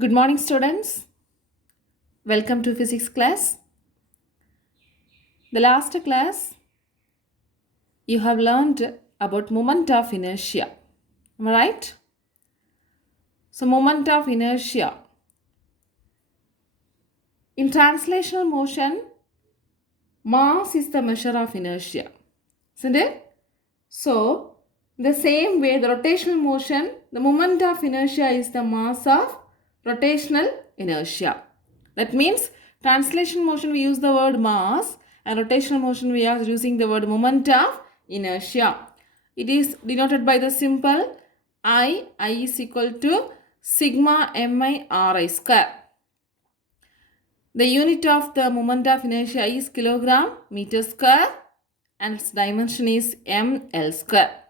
Good morning, students. Welcome to physics class. The last class you have learned about moment of inertia. Am I right? So, moment of inertia. In translational motion, mass is the measure of inertia. Isn't it? So, the same way, the rotational motion, the moment of inertia is the mass of rotational inertia. That means, translation motion we use the word mass and rotational motion we are using the word moment of inertia. It is denoted by the symbol I is equal to sigma mi ri square. The unit of the moment of inertia is kilogram meter square and its dimension is ml square.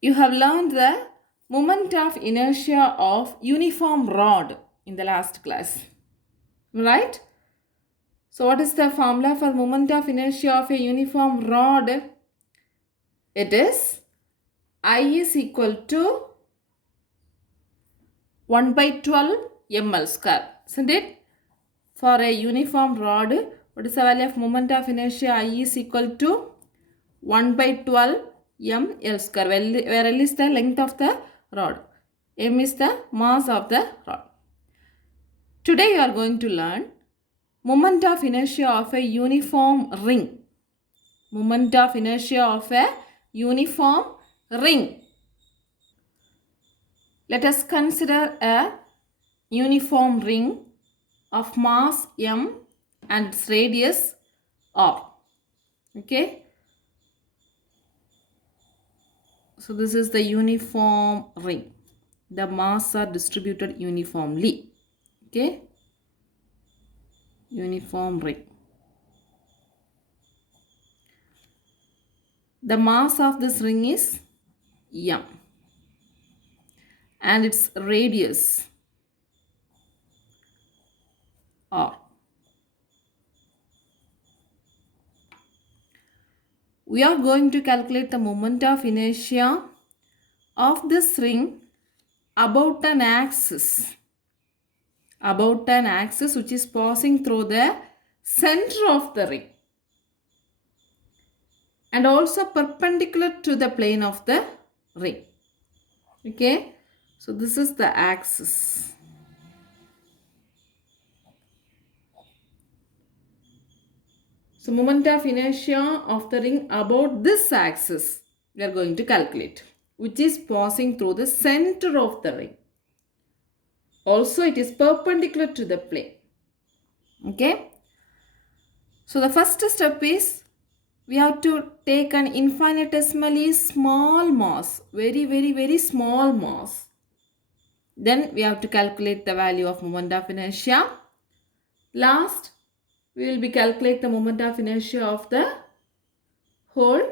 You have learned the moment of inertia of uniform rod in the last class, right? So what is the formula for moment of inertia of a uniform rod? It is I is equal to 1 by 12 ml square, isn't it? For a uniform rod, what is the value of moment of inertia? I is equal to 1 by 12 ml square, where L is the length of the rod. M is the mass of the rod. Today you are going to learn moment of inertia of a uniform ring. Moment of inertia of a uniform ring. Let us consider a uniform ring of mass m and its radius r. Okay. So this is the uniform ring. The mass are distributed uniformly. Okay. Uniform ring. The mass of this ring is m and its radius r. We are going to calculate the moment of inertia of this ring about an axis. About an axis which is passing through the center of the ring and also perpendicular to the plane of the ring. Okay, so this is the axis. So moment of inertia of the ring about this axis we are going to calculate, which is passing through the center of the ring. Also it is perpendicular to the plane. Okay. So the first step is we have to take an infinitesimally small mass, very small mass. Then we have to calculate the value of moment of inertia. Last, we will be calculate the moment of inertia of the whole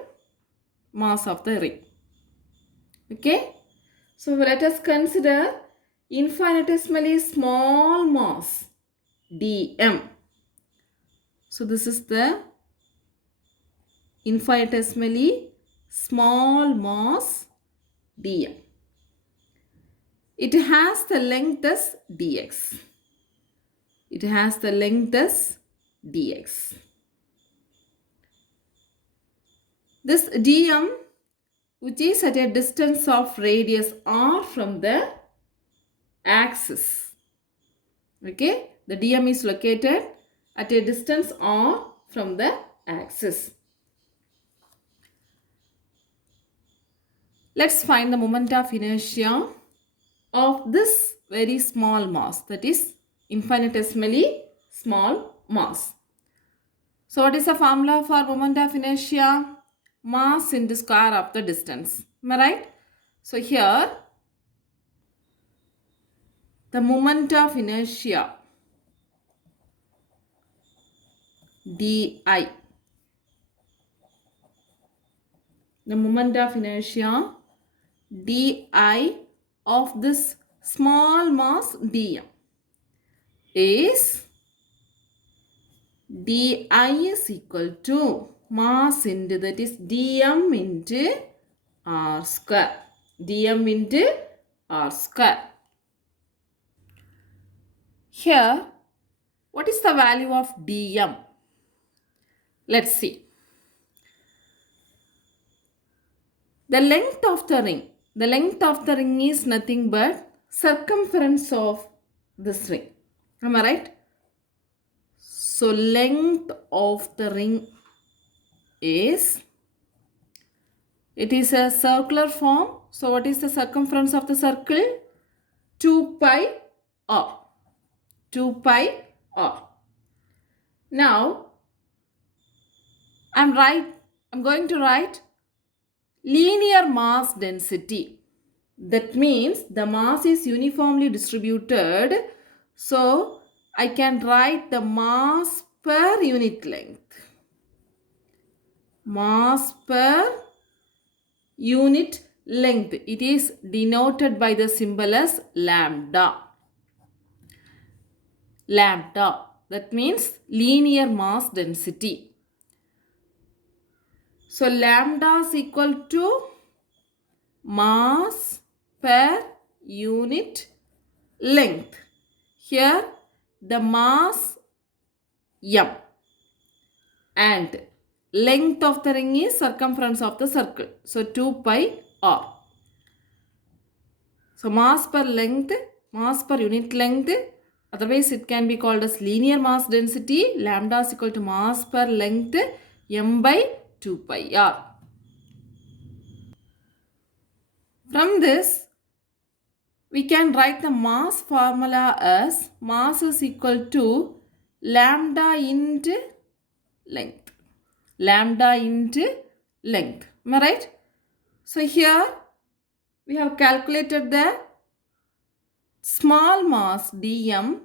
mass of the ring. Okay. So let us consider infinitesimally small mass dm. So this is the infinitesimally small mass dm. It has the length as dx. It has the length as dx. This dm, which is at a distance of radius r from the axis. Okay, the dm is located at a distance r from the axis. Let's find the moment of inertia of this very small mass, that is infinitesimally small mass. So what is the formula for moment of inertia? Mass into square of the distance. Am I right? So here the moment of inertia di, the moment of inertia di of this small mass dm is di is equal to mass into, that is dm into r square. Dm into r square. Here, what is the value of dm? Let's see. The length of the ring. The length of the ring is nothing but circumference of this ring. Am I right? So length of the ring is, it is a circular form. So what is the circumference of the circle? 2 pi r. 2 pi r. Now I'm going to write linear mass density. That means the mass is uniformly distributed. So I can write the mass per unit length. Mass per unit length. It is denoted by the symbol as lambda. Lambda. That means linear mass density. So lambda is equal to mass per unit length. Here the mass m and length of the ring is circumference of the circle. So 2 pi r. So mass per length, mass per unit length, otherwise it can be called as linear mass density. Lambda is equal to mass per length m by 2 pi r. From this, we can write the mass formula as mass is equal to lambda into length. Lambda into length. Am I right? So here we have calculated the small mass dm.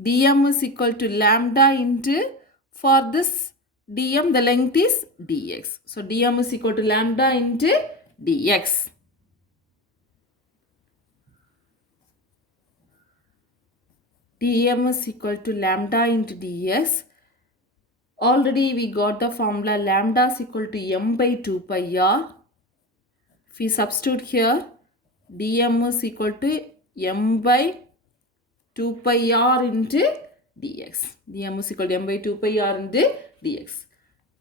Dm is equal to lambda into, for this dm the length is dx. So dm is equal to lambda into dx. Dm is equal to lambda into dx. Already we got the formula lambda is equal to m by 2 pi r. If we substitute here, dm is equal to m by 2 pi r into dx. dm is equal to m by 2 pi r into dx.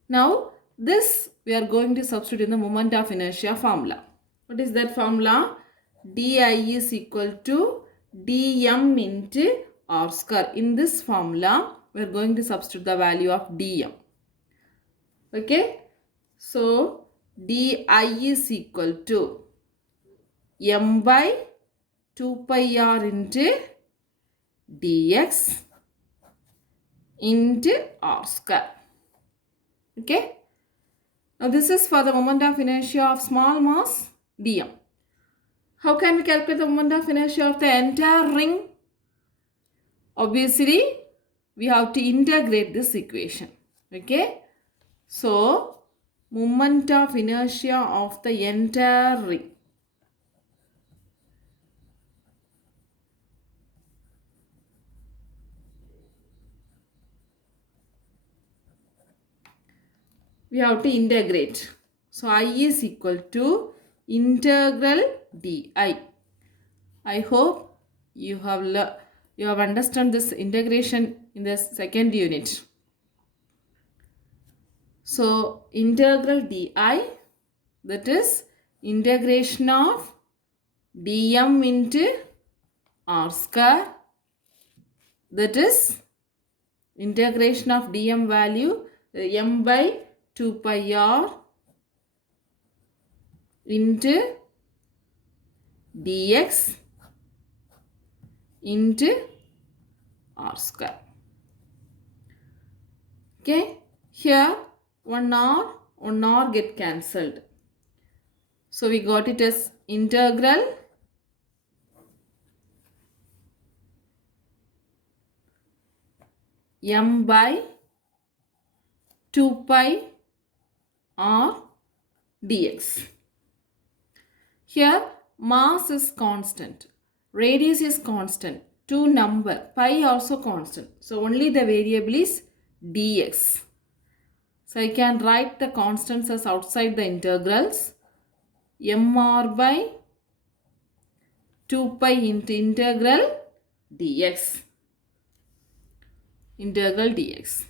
Now this we are going to substitute in the moment of inertia formula. What is that formula? di is equal to dm into r square. In this formula, we are going to substitute the value of dm. Okay. So di is equal to m by 2 pi r into dx into r square. Okay. Now this is for the moment of inertia of small mass dm. How can we calculate the moment of inertia of the entire ring? Obviously, we have to integrate this equation. Okay. So, moment of inertia of the entire ring. We have to integrate. So, I is equal to integral di. I hope you have understood this integration in the second unit. So, integral di, that is integration of dm into r square, that is integration of dm value m by 2 pi r into dx into r square. Okay, here 1 r get cancelled. So we got it as integral m by 2 pi r dx. Here mass is constant, radius is constant, 2 number, pi also constant. So only the variable is dx. So I can write the constants as outside the integrals. mr by 2 pi into integral dx. Integral dx.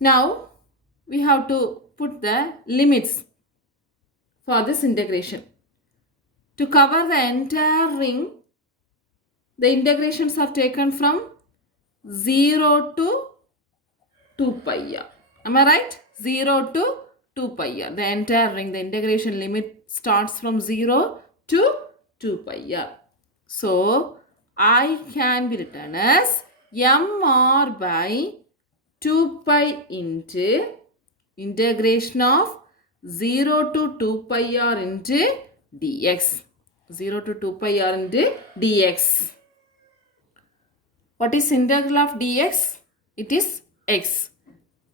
Now we have to put the limits for this integration. To cover the entire ring, the integrations are taken from 0 to 2 pi r. Am I right? 0 to 2 pi r. The entire ring, the integration limit starts from 0 to 2 pi r. So, I can be written as mr by 2 pi into integration of 0 to 2 pi r into dx. 0 to 2 pi r into dx. What is integral of dx? It is x.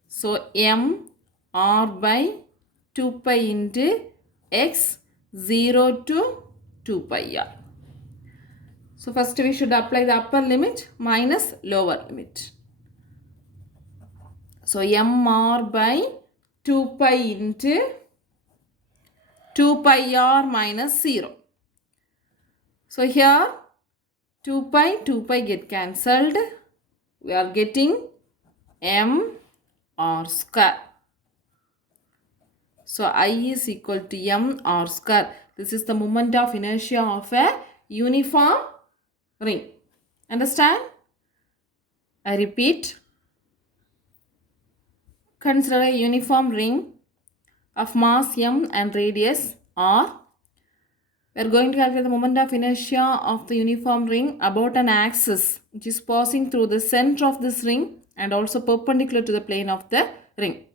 So, m r by 2 pi into x 0 to 2 pi r. So, first we should apply the upper limit minus lower limit. So, m r by 2 pi into 2 pi r minus 0. So, here 2 pi get cancelled. We are getting m r square. So, I is equal to m r square. This is the moment of inertia of a uniform ring. Understand? I repeat. Consider a uniform ring of mass m and radius r. We are going to calculate the moment of inertia of the uniform ring about an axis which is passing through the center of this ring and also perpendicular to the plane of the ring.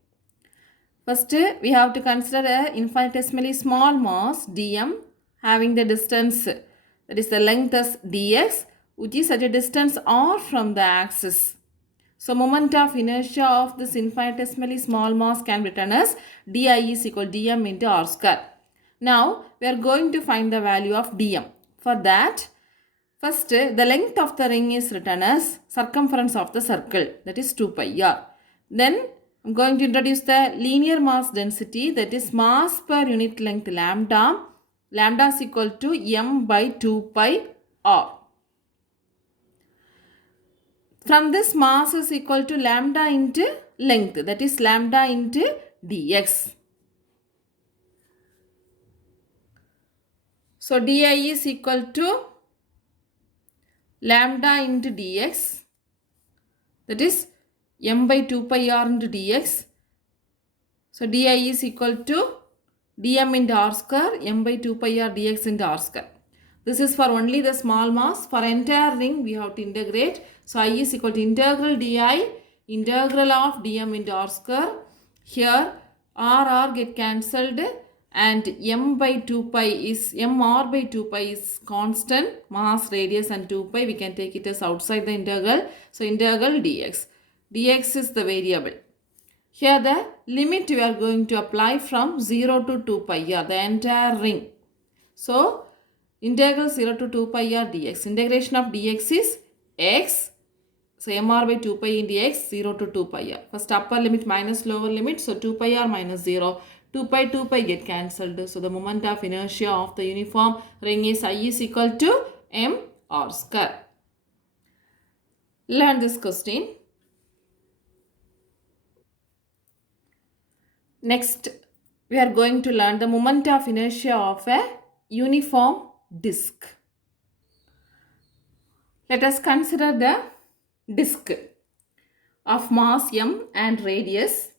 First, we have to consider an infinitesimally small mass dm having the distance, that is the length as dx, which is at a distance r from the axis. So, moment of inertia of this infinitesimally small mass can be written as di is equal to dm into r square. Now, we are going to find the value of dm. For that, first the length of the ring is written as circumference of the circle, that is 2 pi r. Then, I am going to introduce the linear mass density, that is mass per unit length lambda. Lambda is equal to m by 2 pi r. From this, mass is equal to lambda into length, that is lambda into dx. So, di is equal to lambda into dx, that is m by 2 pi r into dx. So, di is equal to dm into r square, m by 2 pi r dx into r square. This is for only the small mass. For entire ring, we have to integrate. So, I is equal to integral di, integral of dm into r square. Here, r get cancelled and m by 2 pi is, mr by 2 pi is constant, mass, radius and 2 pi. We can take it as outside the integral. So, integral dx. dx is the variable. Here the limit we are going to apply from 0 to 2 pi r, the entire ring. So, integral 0 to 2 pi r dx. Integration of dx is x. So, mr by 2 pi into x 0 to 2 pi r. First upper limit minus lower limit. So, 2 pi r minus 0. 2 pi get cancelled. So, the moment of inertia of the uniform ring is I is equal to m r square. Learn this question. Next, we are going to learn the moment of inertia of a uniform disk. Let us consider the disk of mass m and radius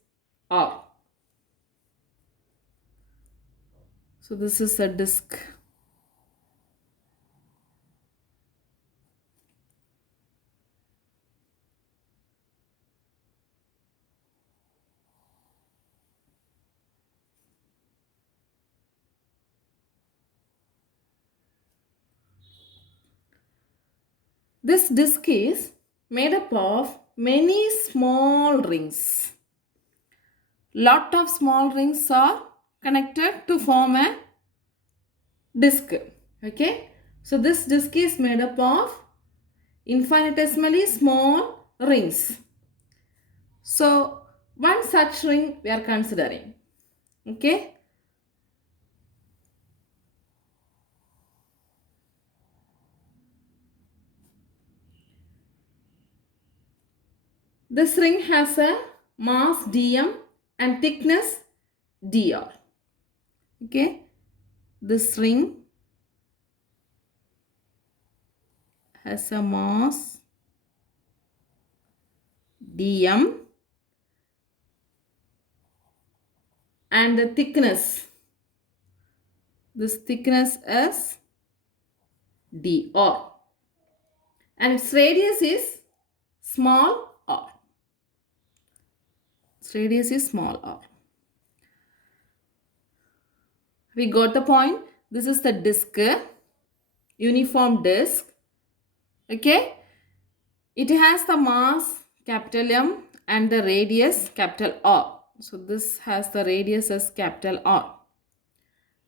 r. So, this is a disk. This disk is made up of many small rings. Lot of small rings are connected to form a disk. Okay. So, this disk is made up of infinitesimally small rings. So, one such ring we are considering. Okay. This ring has a mass dm and thickness dr. Okay, this ring has a mass dm and the thickness, this thickness is dr, and its radius is small r. Its radius is small r. We got the point. This is the disc, uniform disc. Okay, it has the mass capital M and the radius capital R. So this has the radius as capital R.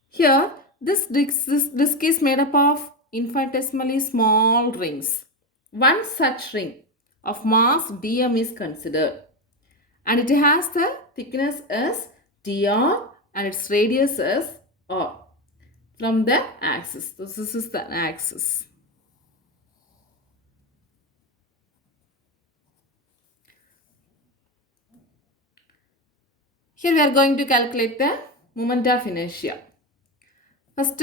Here, this disc is made up of infinitesimally small rings. One such ring of mass dm is considered, and it has the thickness as dr and its radius as r from the axis. So this is the axis. Here we are going to calculate the moment of inertia. First,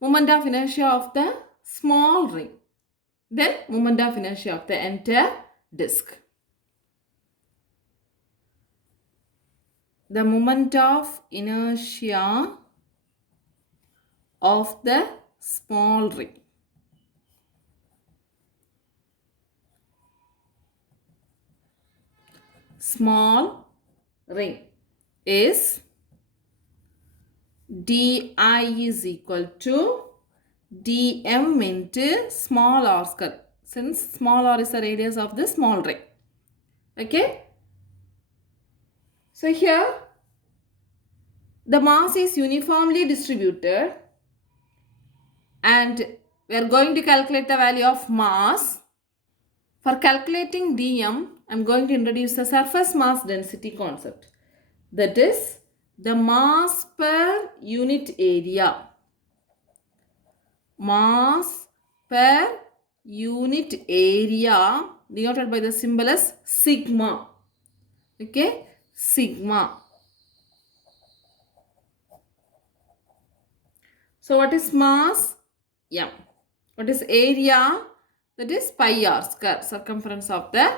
moment of inertia of the small ring. Then moment of inertia of the entire disk. The moment of inertia of the small ring. Small ring is di is equal to dm into small r square, since small r is the radius of the small ring. Okay. So here the mass is uniformly distributed, and we are going to calculate the value of mass. For calculating dm, I am going to introduce the surface mass density concept. That is the mass per unit area. Mass per unit area denoted by the symbol as sigma. Okay, sigma. So what is mass? M. What is area? That is pi r square, circumference of the,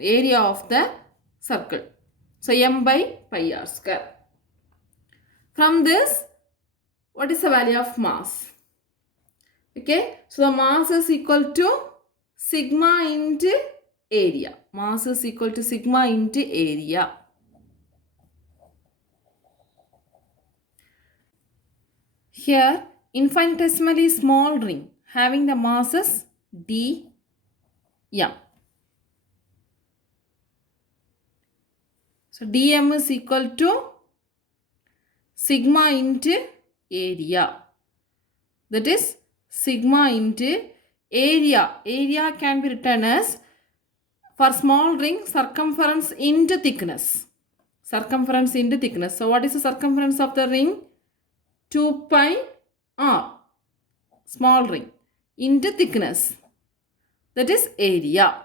area of the circle. So m by pi r square. From this, what is the value of mass? Okay, so the mass is equal to sigma into area. Mass is equal to sigma into area. Here, infinitesimally small ring having the masses d m. So dm is equal to sigma into area. That is sigma into area. Area can be written as, for small ring, circumference into thickness. Circumference into thickness. So what is the circumference of the ring? 2 pi r, small ring, into thickness. That is area.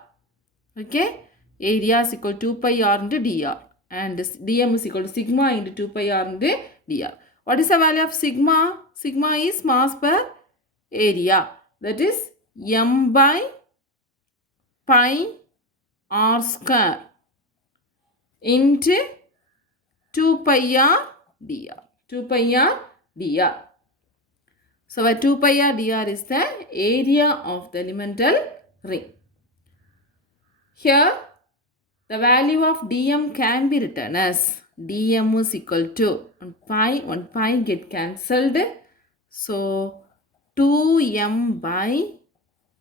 Okay. Area is equal to 2 pi r into dr. And dm is equal to sigma into 2 pi r into dr. What is the value of sigma? Sigma is mass per area. That is m by pi r square into 2 pi r dr. 2 pi r dr. So where 2 pi r dr is the area of the elemental ring. Here the value of dm can be written as dm is equal to 1 pi get cancelled. So 2m by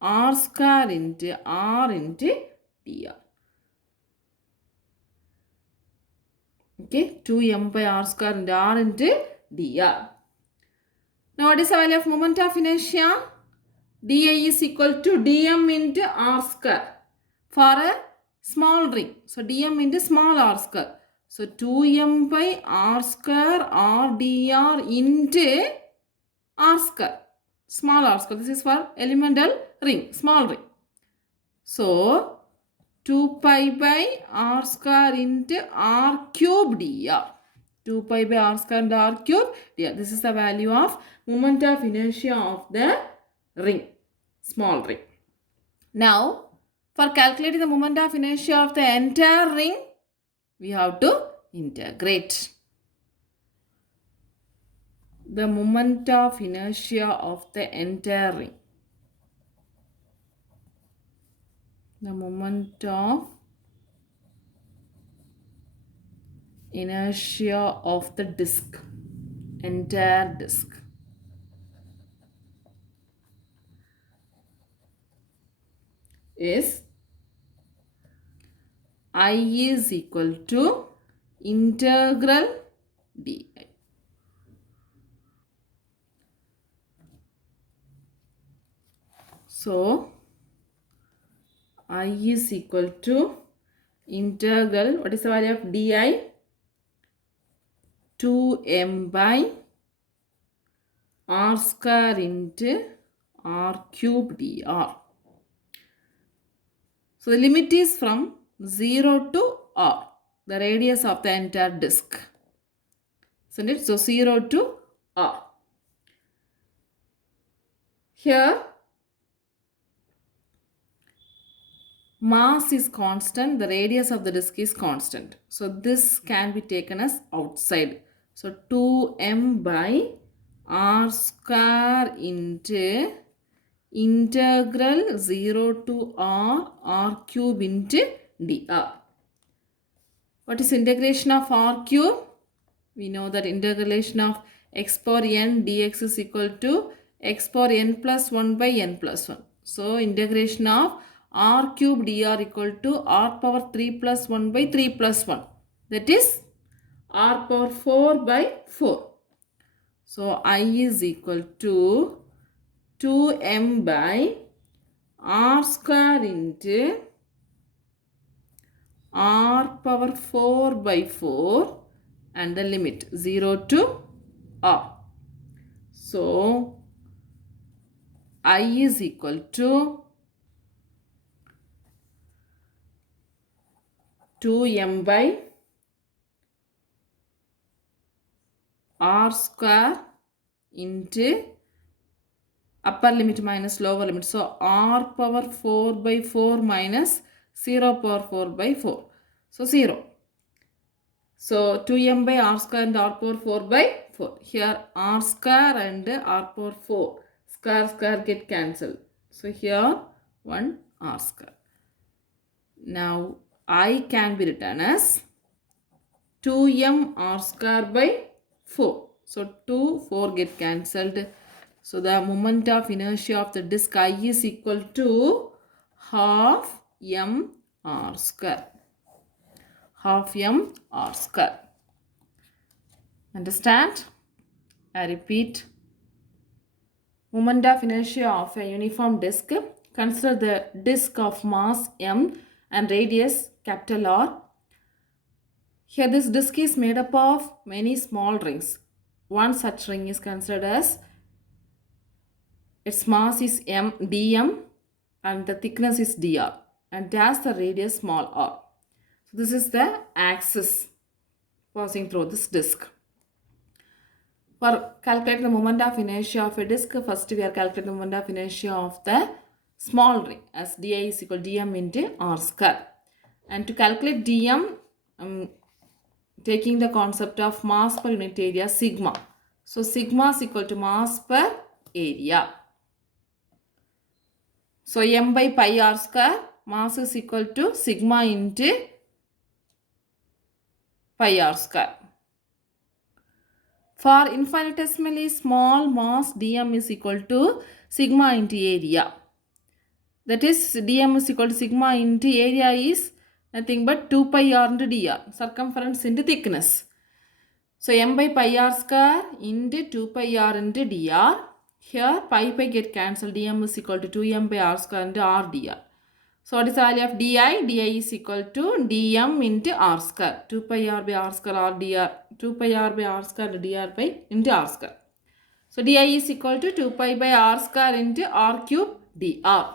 r square into r into dr. Okay, 2m by r square into r into dr. Now what is the value of moment of inertia? di is equal to dm into r square for a small ring. So dm into small r square. So 2m by r square r dr into r square, small r square. This is for elemental ring, small ring. So 2 pi by r square into r cube dr. 2 pi by r square into r cube dr. This is the value of moment of inertia of the ring, small ring. Now, for calculating the moment of inertia of the entire ring, we have to integrate. The moment of inertia of the entire ring. The moment of inertia of the disk, entire disk. Is I is equal to integral di. So, I is equal to integral, what is the value of di? 2m by r square into r cube dr. So, the limit is from 0 to r, the radius of the entire disk. Isn't it? So, 0 to r. Here, mass is constant, the radius of the disk is constant. So, this can be taken as outside. So, 2m by r square into integral 0 to r cube into dr. What is integration of r cube? We know that integration of x power n dx is equal to x power n plus 1 by n plus 1. So, integration of r cube dr equal to r power 3 plus 1 by 3 plus 1. That is r power 4 by 4. So, I is equal to 2m by r square into r power 4 by 4 and the limit 0 to r. So, I is equal to 2m by r square into upper limit minus lower limit. So, r power 4 by 4 minus 0 power 4 by 4. So, 0. So, 2m by r square and r power 4 by 4. Here r square and r power 4. Square get cancelled. So, here 1 r square. Now, I can be written as 2m r square by 4. So, 2, 4 get cancelled. So, the moment of inertia of the disk I is equal to half m r square. Half m r square. Understand? I repeat. Moment of inertia of a uniform disk. Consider the disk of mass m and radius capital R. Here this disk is made up of many small rings. One such ring is considered as its mass is m dm and the thickness is dr and has the radius small r. So this is the axis passing through this disk. For calculating the moment of inertia of a disk, first we are calculating the moment of inertia of the small ring as di is equal to dm into r square. And to calculate dm, taking the concept of mass per unit area sigma. So, sigma is equal to mass per area. So, m by pi r square, mass is equal to sigma into pi r square. For infinitesimally small mass, dm is equal to sigma into area. That is, dm is equal to sigma into area is nothing but 2 pi r into dr, circumference into thickness. So, m by pi r square into 2 pi r into dr. Here, pi get cancelled. Dm is equal to 2m by r square into r dr. So, what is the value of di? Di is equal to dm into r square. 2 pi r by r square r dr. 2 pi r by r square dr by into r square. So, di is equal to 2 pi by r square into r cube dr.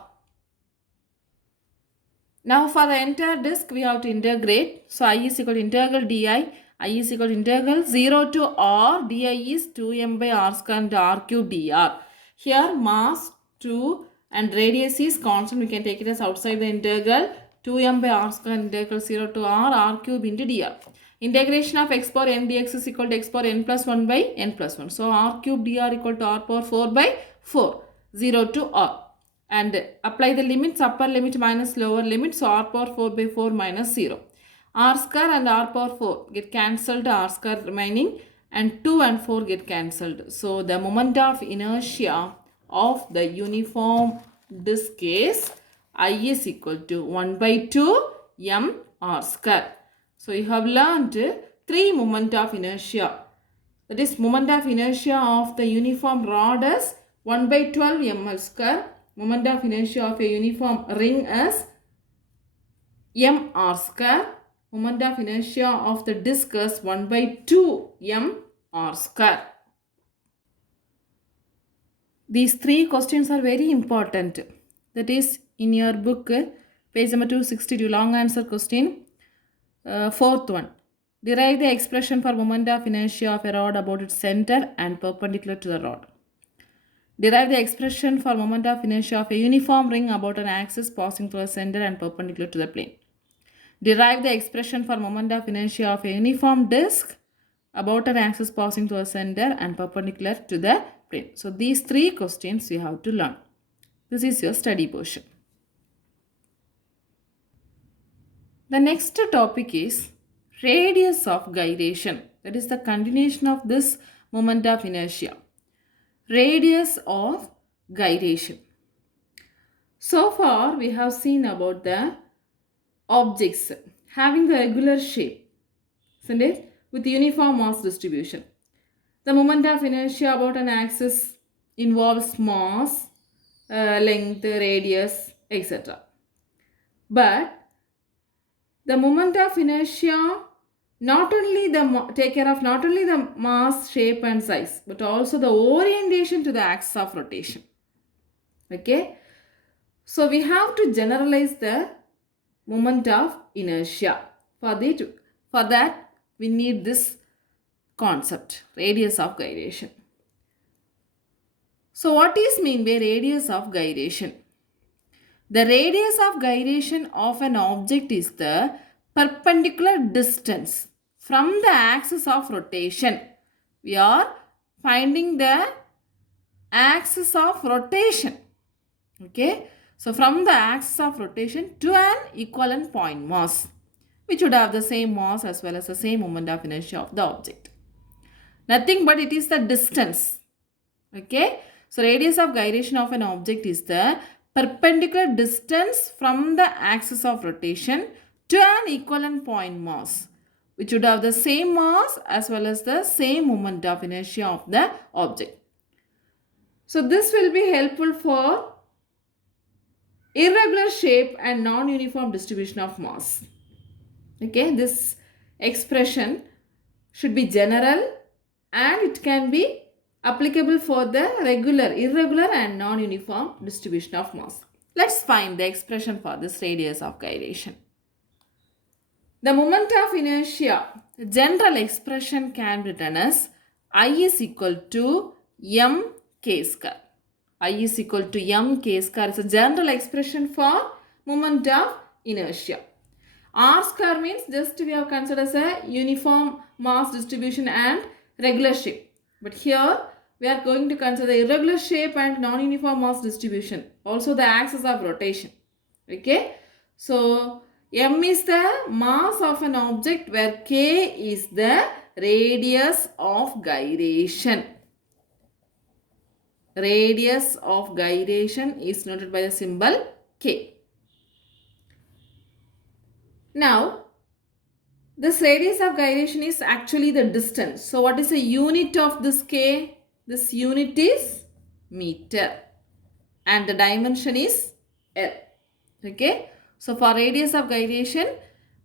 Now for the entire disk we have to integrate. So I is equal to integral di. I is equal to integral 0 to r. Di is 2m by r square and r cube dr. Here mass 2 and radius is constant. We can take it as outside the integral. 2m by r square integral 0 to r cube into dr. Integration of x power n dx is equal to x power n plus 1 by n plus 1. So r cube dr equal to r power 4 by 4. 0 to r. And apply the limits, upper limit minus lower limit, so r power 4 by 4 minus 0. R square and r power 4 get cancelled, r square remaining, and 2 and 4 get cancelled. So the moment of inertia of the uniform disk is I is equal to 1 by 2 m r square. So you have learned 3 moment of inertia. That is moment of inertia of the uniform rod is 1 by 12 ml square. Moment of inertia of a uniform ring is mr square. Moment of inertia of the disk is 1 by 2 mr square. These 3 questions are very important. That is in your book, page number 262, long answer question. Fourth one. Derive the expression for moment of inertia of a rod about its center and perpendicular to the rod. Derive the expression for moment of inertia of a uniform ring about an axis passing through a center and perpendicular to the plane. Derive the expression for moment of inertia of a uniform disk about an axis passing through a center and perpendicular to the plane. So these 3 questions you have to learn. This is your study portion. The next topic is radius of gyration. That is the continuation of this moment of inertia. Radius of gyration. So far we have seen about the objects having the regular shape, isn't it? With uniform mass distribution. The moment of inertia about an axis involves mass, length, radius, etc. But the moment of inertia not only take care of not only the mass, shape and size, but also the orientation to the axis of rotation. Okay. So we have to generalize the moment of inertia. For that we need this concept, radius of gyration. So what is mean by radius of gyration? The radius of gyration of an object is the perpendicular distance from the axis of rotation. We are finding the axis of rotation. Okay. So from the axis of rotation to an equivalent point mass, which would have the same mass as well as the same moment of inertia of the object. Nothing but it is the distance. Okay. So radius of gyration of an object is the perpendicular distance from the axis of rotation to an equivalent point mass, which would have the same mass as well as the same moment of inertia of the object. So this will be helpful for irregular shape and non-uniform distribution of mass. Okay, this expression should be general and it can be applicable for the regular, irregular and non-uniform distribution of mass. Let's find the expression for this radius of gyration. The moment of inertia, the general expression can be written as I is equal to mk square. I is equal to mk square is a general expression for moment of inertia. R square means just we have considered as a uniform mass distribution and regular shape. But here we are going to consider irregular shape and non-uniform mass distribution. Also the axis of rotation. Okay. So m is the mass of an object where k is the radius of gyration. Radius of gyration is noted by the symbol k. Now, this radius of gyration is actually the distance. So, what is the unit of this k? This unit is meter and the dimension is L. Okay. So, for radius of gyration,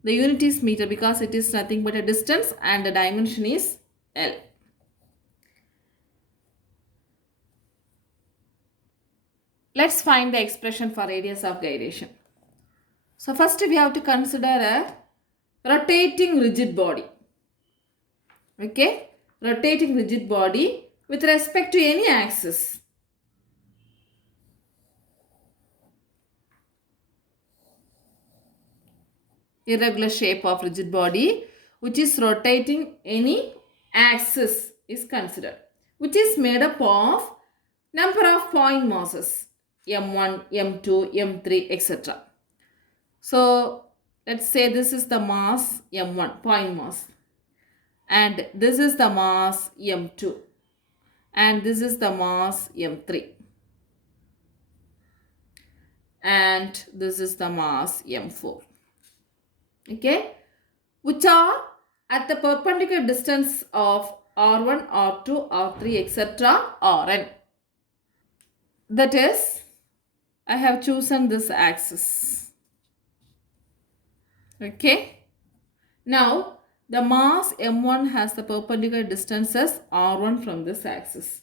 the unit is meter because it is nothing but a distance and the dimension is L. Let's find the expression for radius of gyration. So first we have to consider a rotating rigid body. Okay, rotating rigid body with respect to any axis. Irregular shape of rigid body which is rotating any axis is considered, which is made up of number of point masses m1, m2, m3, etc. So let's say this is the mass m1, point mass, and this is the mass m2, and this is the mass m3, and this is the mass m4. Okay, which are at the perpendicular distance of r1, r2, r3, etc. rn. That is, I have chosen this axis. Okay. Now, the mass m1 has the perpendicular distances r1 from this axis.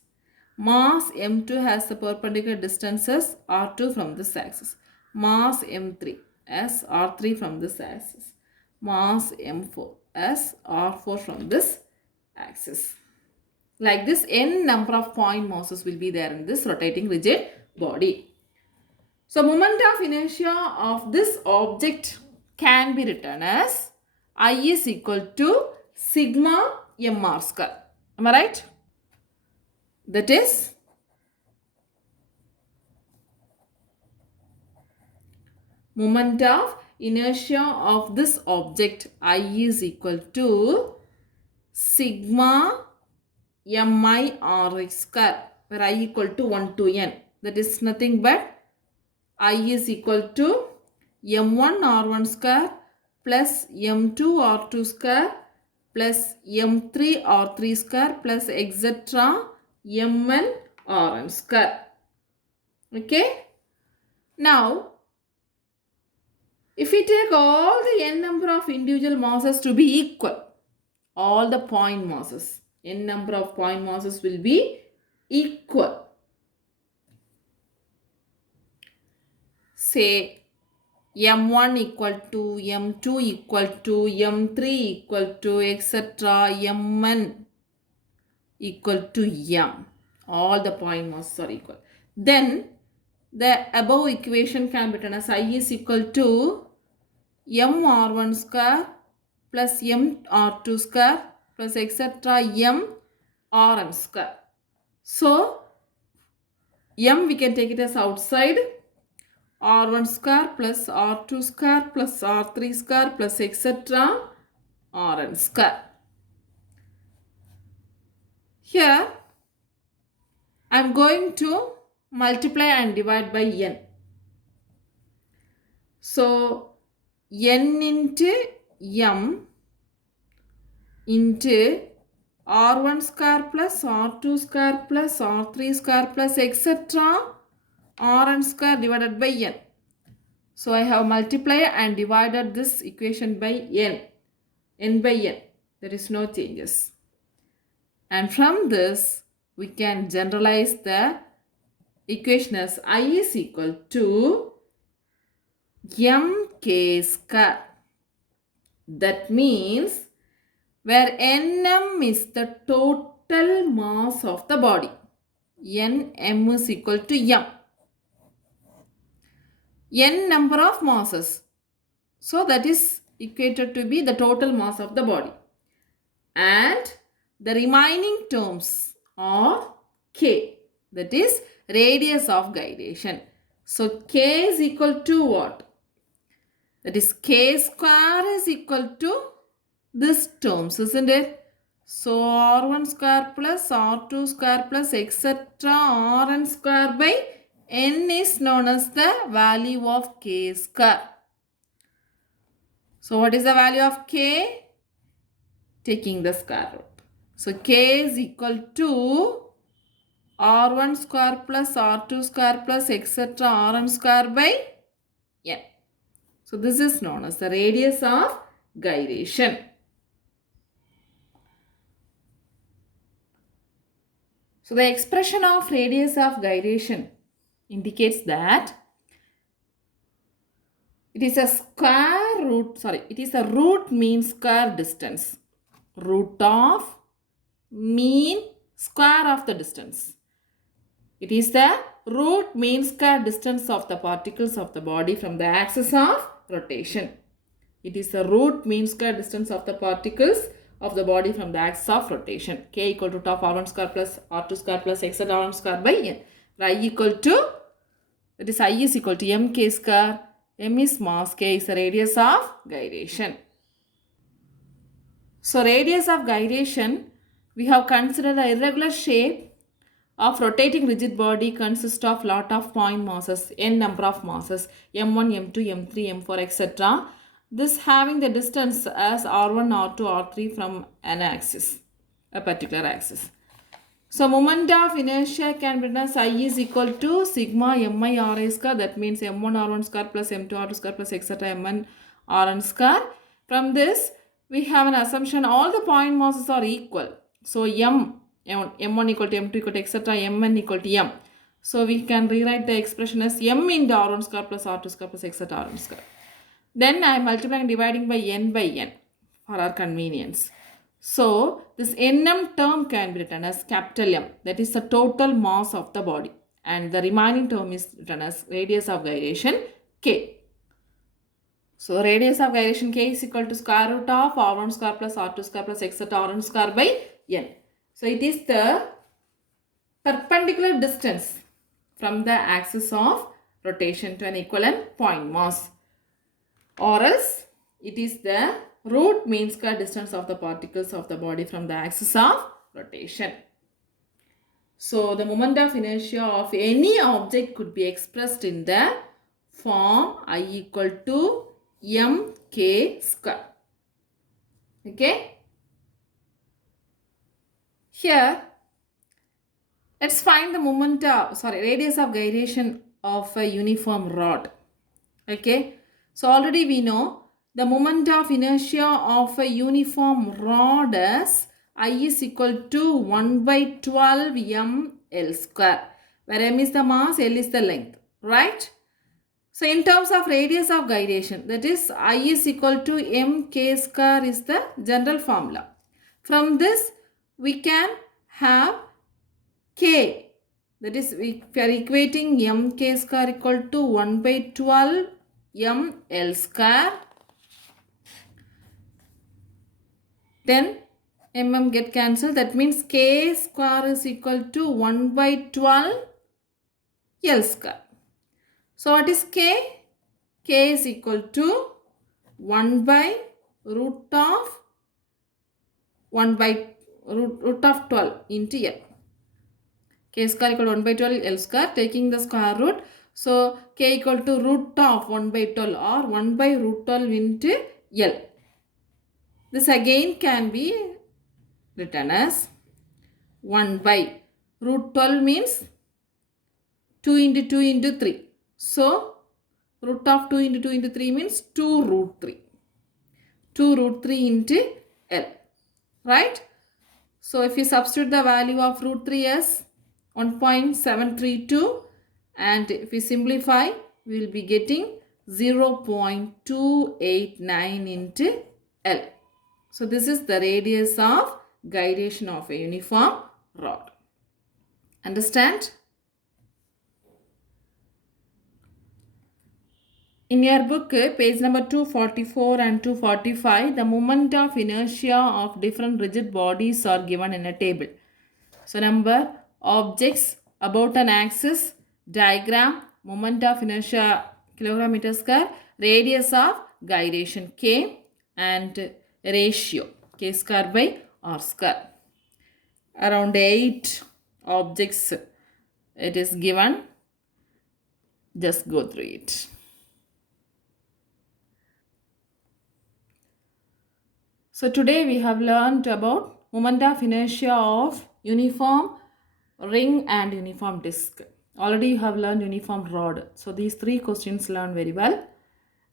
Mass m2 has the perpendicular distances r2 from this axis. Mass m3 as r3 from this axis. Mass m4 as r4 from this axis. Like this, n number of point masses will be there in this rotating rigid body. So, moment of inertia of this object can be written as I is equal to sigma mr square. Am I right? That is, moment of inertia of this object I is equal to sigma mi r square, where I equal to 1 to n. That is nothing but I is equal to m1 r1 square plus m2 r2 square plus m3 r3 square plus etc. mn rn square. Okay. Now, if we take all the n number of individual masses to be equal, all the point masses, n number of point masses will be equal. Say m1 equal to m2 equal to m3 equal to etc. mn equal to m. All the point masses are equal. Then the above equation can be written as I is equal to m r1 square plus m r2 square plus etc. m rn square. So m we can take it as outside, r1 square plus r2 square plus r3 square plus etc. rn square. Here I am going to multiply and divide by n. So n into m into r1 square plus r2 square plus r3 square plus etc. rn square divided by n. So I have multiplied and divided this equation by n by n. There is no changes. And from this, we can generalize the equation as I is equal to mk square. That means where nm is the total mass of the body. Nm is equal to m. N number of masses. So that is equated to be the total mass of the body. And the remaining terms are k. That is radius of gyration. So k is equal to what? That is k square is equal to this terms, isn't it? So r1 square plus r2 square plus etc. rn square by n is known as the value of k square. So what is the value of k? Taking the square root. So k is equal to r1 square plus r2 square plus etc. rn square by n. So this is known as the radius of gyration. So the expression of radius of gyration indicates that It is a square root, sorry, it is a root mean square distance. Root of mean square of the distance. It is the root mean square distance of the particles of the body from the axis of rotation. It is the root mean square distance of the particles of the body from the axis of rotation. K equal to root of R1 square plus R2 square plus X at R1 square by N. I equal to, that is I is equal to mk square. M is mass, K is the radius of gyration. So radius of gyration, we have considered an irregular shape of rotating rigid body consists of lot of point masses, n number of masses, m1, m2, m3, m4, etc. This having the distance as r1, r2, r3 from an axis, a particular axis. So moment of inertia can be written as I is equal to sigma mi Ra square. That means m1 r1 square plus m2 r2 square plus etc. mn rn square. From this, we have an assumption all the point masses are equal. So m1 equal to m2 equal to etc. mn equal to m. So we can rewrite the expression as m into r1 square plus r2 square plus etc. rn square. Then I am multiplying and dividing by n for our convenience. So this nm term can be written as capital M, that is the total mass of the body, and the remaining term is written as radius of gyration K. So radius of gyration K is equal to square root of r1 square plus r2 square plus etc. rn square by n. So it is the perpendicular distance from the axis of rotation to an equivalent point mass, or else it is the root mean square distance of the particles of the body from the axis of rotation. So the moment of inertia of any object could be expressed in the form I equal to mk square. Okay. Here, let's find the radius of gyration of a uniform rod. Okay. So already we know the moment of inertia of a uniform rod is I is equal to 1 by 12 m L square, where m is the mass, L is the length, right? So in terms of radius of gyration, that is I is equal to mk square is the general formula. From this we can have k, that is we are equating mk square equal to 1 by 12 m L square. Then mm get cancelled. That means k square is equal to 1 by 12 L square. So what is k? K is equal to 1 by root of 12 into L. K square equal to 1 by 12 L square, taking the square root. So k equal to root of 1 by 12 or 1 by root 12 into L. This again can be written as 1 by root 12 means 2 into 2 into 3. So root of 2 into 2 into 3 means 2 root 3. 2 root 3 into L. Right? So if you substitute the value of root 3 as 1.732, and if we simplify, we will be getting 0.289 into L. So this is the radius of gyration of a uniform rod. Understand? In your book, page number 244 and 245, the moment of inertia of different rigid bodies are given in a table. So number, objects about an axis, diagram, moment of inertia kilogram meter square, radius of gyration K, and ratio K square by R square. Around 8 objects it is given. Just go through it. So today we have learned about moment of inertia of uniform ring and uniform disc. Already you have learned uniform rod. So these 3 questions learned very well.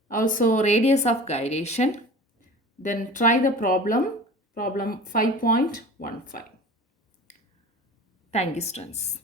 Also radius of gyration. Then try the problem 5.15. Thank you, students.